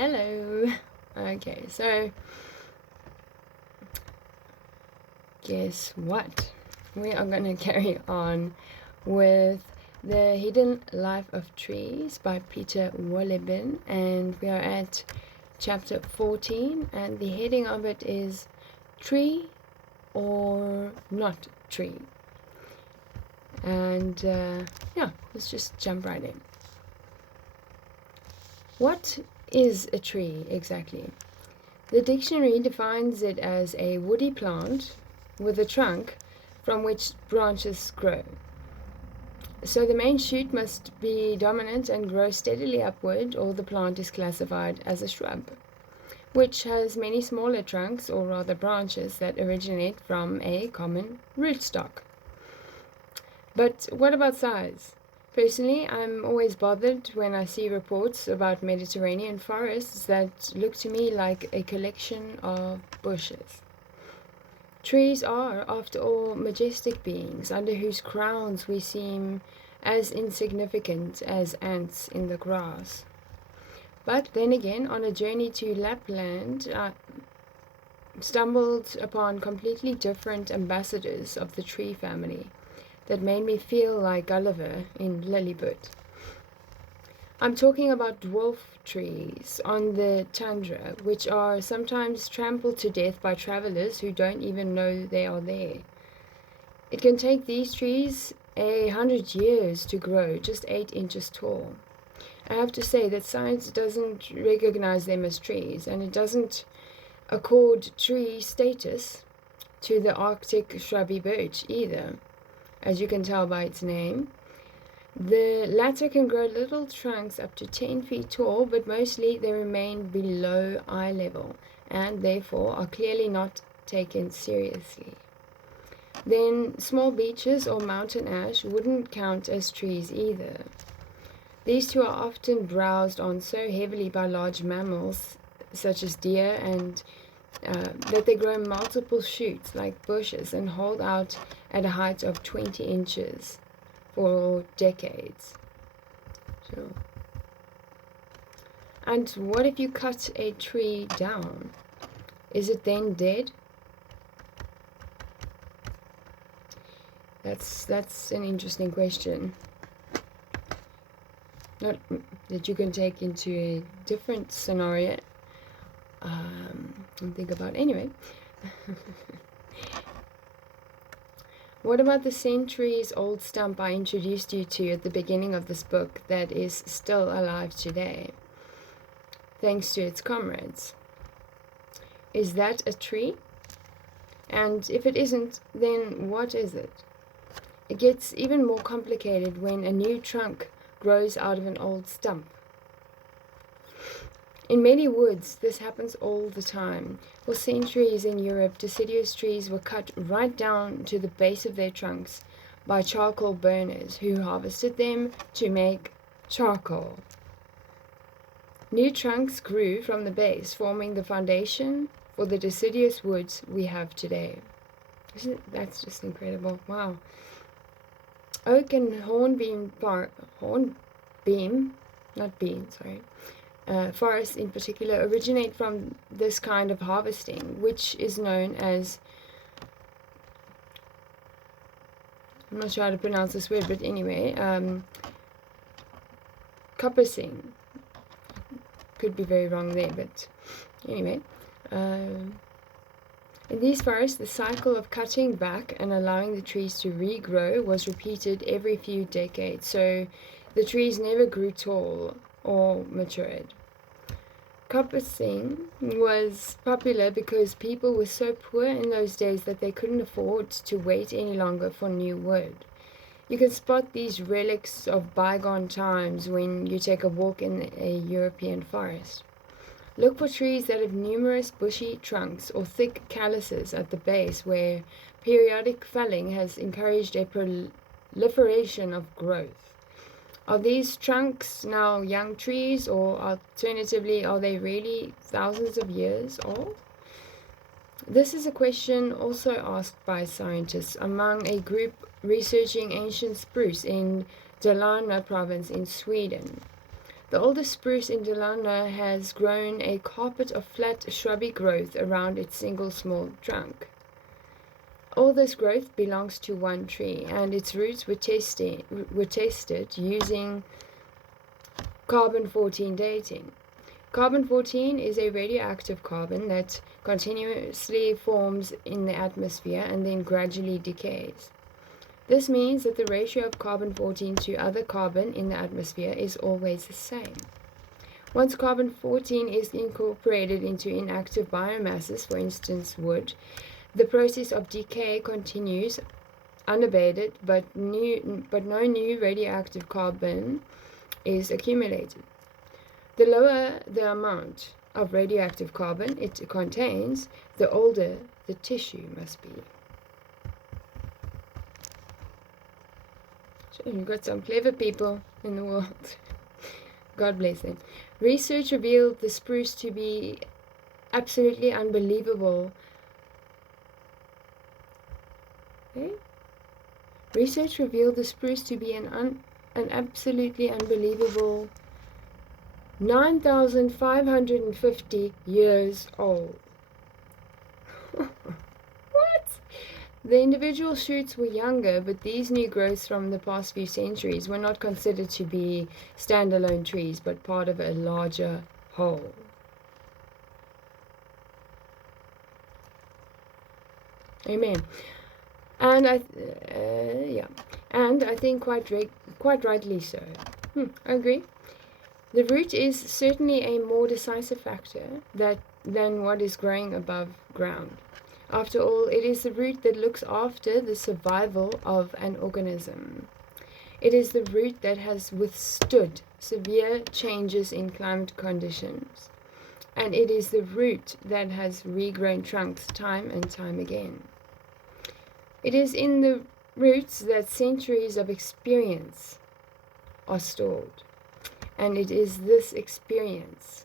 Hello. Okay, so guess what? We are going to carry on with The Hidden Life of Trees by Peter Wohlleben, and we are at chapter 14, and the heading of it is Tree or Not Tree. And yeah, let's just jump right in. What is a tree exactly? The dictionary defines it as a woody plant with a trunk from which branches grow. So the main shoot must be dominant and grow steadily upward, or the plant is classified as a shrub, which has many smaller trunks, or rather branches, that originate from a common rootstock. But what about size? Personally, I'm always bothered when I see reports about Mediterranean forests that look to me like a collection of bushes. Trees are, after all, majestic beings under whose crowns we seem as insignificant as ants in the grass. But then again, on a journey to Lapland, I stumbled upon completely different ambassadors of the tree family that made me feel like Gulliver in Lilliput. I'm talking about dwarf trees on the tundra, which are sometimes trampled to death by travelers who don't even know they are there. It can take these trees 100 years to grow, just 8 inches tall. I have to say that science doesn't recognize them as trees, and it doesn't accord tree status to the Arctic shrubby birch either, as you can tell by its name. The latter can grow little trunks up to 10 feet tall, but mostly they remain below eye level and therefore are clearly not taken seriously. Then small beeches or mountain ash wouldn't count as trees either. These two are often browsed on so heavily by large mammals such as deer and that they grow multiple shoots like bushes and hold out at a height of 20 inches for decades. So, and what if you cut a tree down? Is it then dead? That's an interesting question. Not that you can take into a different scenario and think about. Anyway. What about the centuries-old stump I introduced you to at the beginning of this book that is still alive today, thanks to its comrades? Is that a tree? And if it isn't, then what is it? It gets even more complicated when a new trunk grows out of an old stump. In many woods, this happens all the time. For centuries in Europe, deciduous trees were cut right down to the base of their trunks by charcoal burners who harvested them to make charcoal. New trunks grew from the base, forming the foundation for the deciduous woods we have today. That's just incredible. Wow. Oak and hornbeam, forests in particular originate from this kind of harvesting, which is known as, I'm not sure how to pronounce this word, but anyway, coppicing. Could be very wrong there, but anyway. In these forests, the cycle of cutting back and allowing the trees to regrow was repeated every few decades, so the trees never grew tall or matured. Coppicing was popular because people were so poor in those days that they couldn't afford to wait any longer for new wood. You can spot these relics of bygone times when you take a walk in a European forest. Look for trees that have numerous bushy trunks or thick calyces at the base where periodic felling has encouraged a proliferation of growth. Are these trunks now young trees, or alternatively, are they really thousands of years old? This is a question also asked by scientists among a group researching ancient spruce in Dalarna province in Sweden. The oldest spruce in Delano has grown a carpet of flat, shrubby growth around its single small trunk. All this growth belongs to one tree, and its roots were tested using carbon-14 dating. Carbon-14 is a radioactive carbon that continuously forms in the atmosphere and then gradually decays. This means that the ratio of carbon-14 to other carbon in the atmosphere is always the same. Once carbon-14 is incorporated into inactive biomasses, for instance wood, the process of decay continues unabated, but no new radioactive carbon is accumulated. The lower the amount of radioactive carbon it contains, the older the tissue must be. So you've got some clever people in the world. God bless them. Research revealed the spruce to be absolutely unbelievable. Research revealed the spruce to be an absolutely unbelievable 9,550 years old. What? The individual shoots were younger, but these new growths from the past few centuries were not considered to be standalone trees, but part of a larger whole. Amen. And I think quite rightly so. I agree. The root is certainly a more decisive factor than what is growing above ground. After all, it is the root that looks after the survival of an organism. It is the root that has withstood severe changes in climate conditions. And it is the root that has regrown trunks time and time again. It is in the roots that centuries of experience are stored. And it is this experience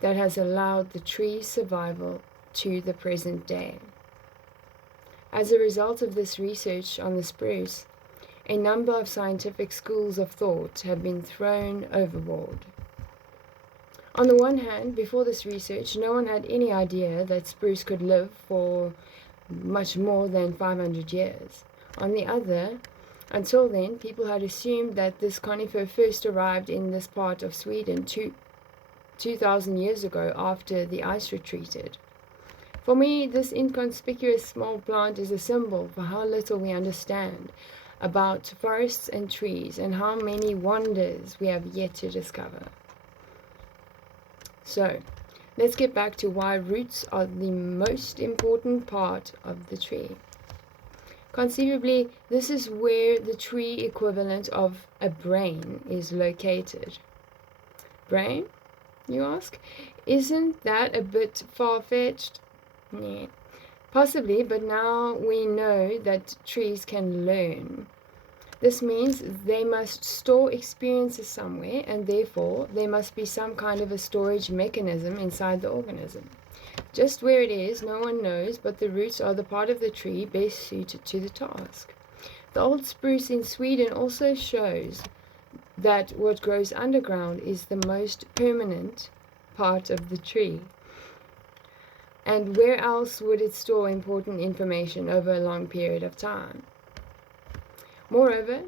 that has allowed the tree's survival to the present day. As a result of this research on the spruce, a number of scientific schools of thought have been thrown overboard. On the one hand, before this research, no one had any idea that spruce could live for much more than 500 years. On the other, until then, people had assumed that this conifer first arrived in this part of Sweden 2,000 years ago after the ice retreated. For me, this inconspicuous small plant is a symbol for how little we understand about forests and trees and how many wonders we have yet to discover. So, let's get back to why roots are the most important part of the tree. Conceivably, this is where the tree equivalent of a brain is located. Brain, you ask? Isn't that a bit far-fetched? Yeah, possibly, but now we know that trees can learn. This means they must store experiences somewhere, and therefore there must be some kind of a storage mechanism inside the organism. Just where it is, no one knows, but the roots are the part of the tree best suited to the task. The old spruce in Sweden also shows that what grows underground is the most permanent part of the tree. And where else would it store important information over a long period of time? Moreover,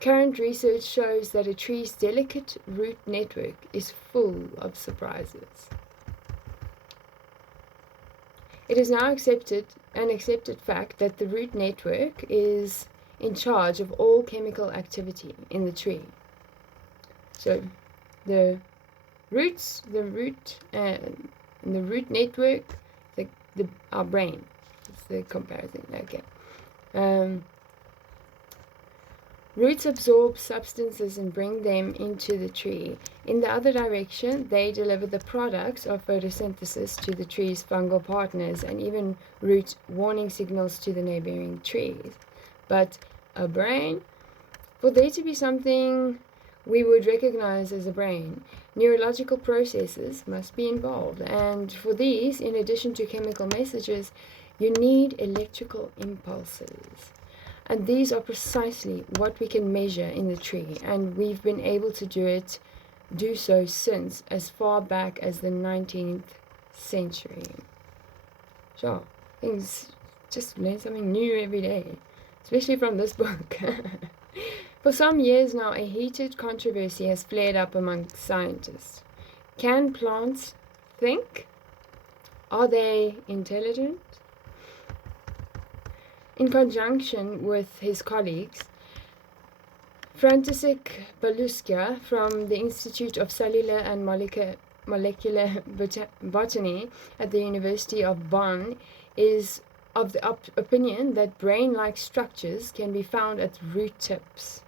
current research shows that a tree's delicate root network is full of surprises. It is now an accepted fact that the root network is in charge of all chemical activity in the tree. So, the roots, the root network, our brain. That's the comparison. Okay. Roots absorb substances and bring them into the tree. In the other direction, they deliver the products of photosynthesis to the tree's fungal partners and even route warning signals to the neighboring trees. But a brain? For there to be something we would recognize as a brain, neurological processes must be involved. And for these, in addition to chemical messages, you need electrical impulses. And these are precisely what we can measure in the tree, and we've been able to do it do so since as far back as the 19th century. Sure, things just learn something new every day, especially from this book. For some years now, a heated controversy has flared up among scientists. Can plants think? Are they intelligent? In conjunction with his colleagues, František Baluska from the Institute of Cellular and Molecular Botany at the University of Bonn is of the opinion that brain-like structures can be found at root tips.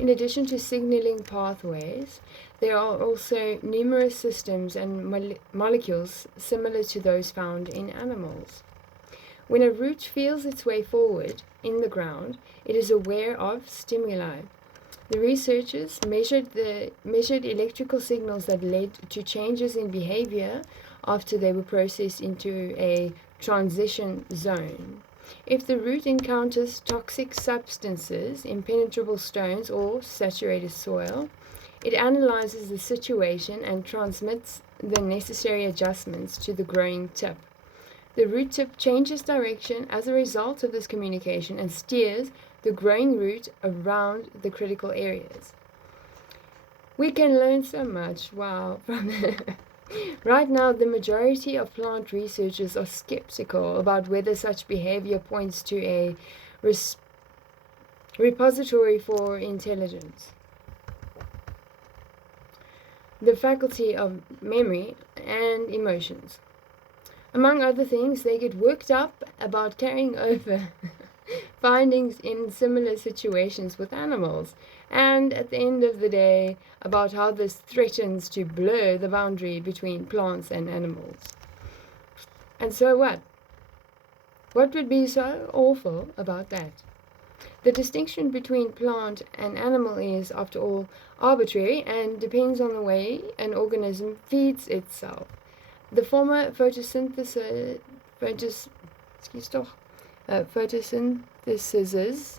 In addition to signaling pathways, there are also numerous systems and molecules similar to those found in animals. When a root feels its way forward in the ground, it is aware of stimuli. The researchers measured electrical signals that led to changes in behavior after they were processed into a transition zone. If the root encounters toxic substances, impenetrable stones, or saturated soil, it analyzes the situation and transmits the necessary adjustments to the growing tip. The root tip changes direction as a result of this communication and steers the growing root around the critical areas. We can learn so much, wow, from Right now, the majority of plant researchers are skeptical about whether such behavior points to a repository for intelligence, the faculty of memory and emotions. Among other things, they get worked up about carrying over findings in similar situations with animals, and at the end of the day, about how this threatens to blur the boundary between plants and animals. And so what? What would be so awful about that? The distinction between plant and animal is, after all, arbitrary and depends on the way an organism feeds itself. The former photosynthesizes,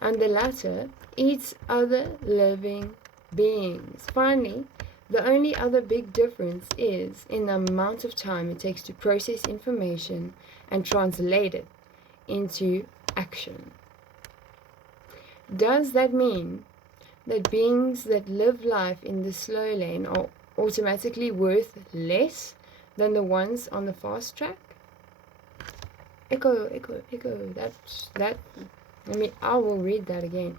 and the latter eats other living beings. Finally, the only other big difference is in the amount of time it takes to process information and translate it into action. Does that mean that beings that live life in the slow lane are automatically worth less than the ones on the fast track? Echo. That. I will read that again.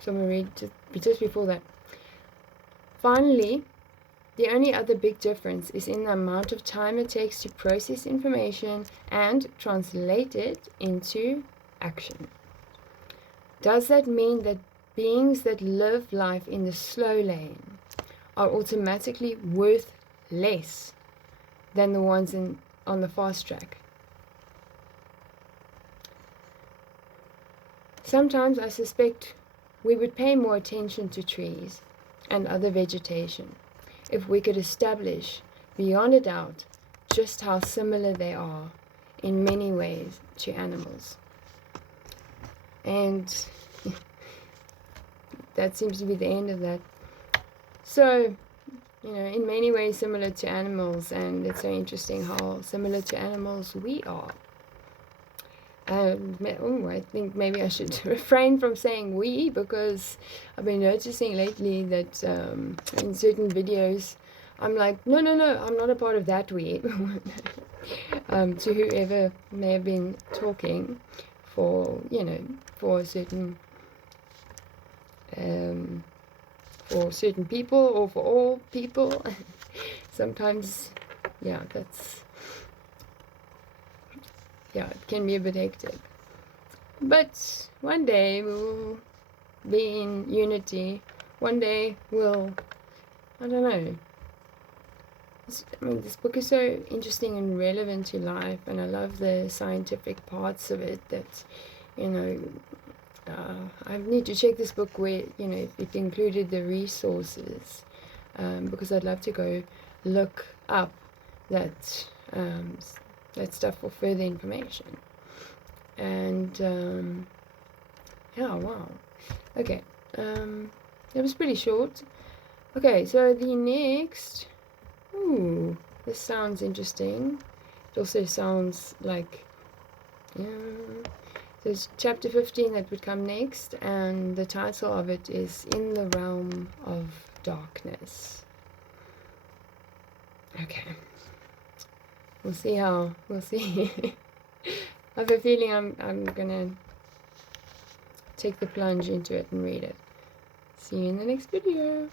So I'm going to read just before that. Finally, the only other big difference is in the amount of time it takes to process information and translate it into action. Does that mean that beings that live life in the slow lane are automatically worth less than the ones on the fast track? Sometimes I suspect we would pay more attention to trees and other vegetation if we could establish beyond a doubt just how similar they are in many ways to animals. And that seems to be the end of that. So, in many ways similar to animals, and it's so interesting how similar to animals we are. I think maybe I should refrain from saying we, because I've been noticing lately that in certain videos I'm like, no, I'm not a part of that we. To whoever may have been talking for certain people or for all people. Sometimes, it can be a bit hectic. But one day we'll be in unity. One day we'll, I don't know. This book is so interesting and relevant to life, and I love the scientific parts of it that, I need to check this book where, it included the resources, because I'd love to go look up that stuff for further information. And wow, Okay, it was pretty short. Okay, so the next, ooh, this sounds interesting. It also sounds like, so it's chapter 15 that would come next, and the title of it is In the Realm of Darkness. Okay, we'll see. I have a feeling I'm gonna take the plunge into it and read it. See you in the next video.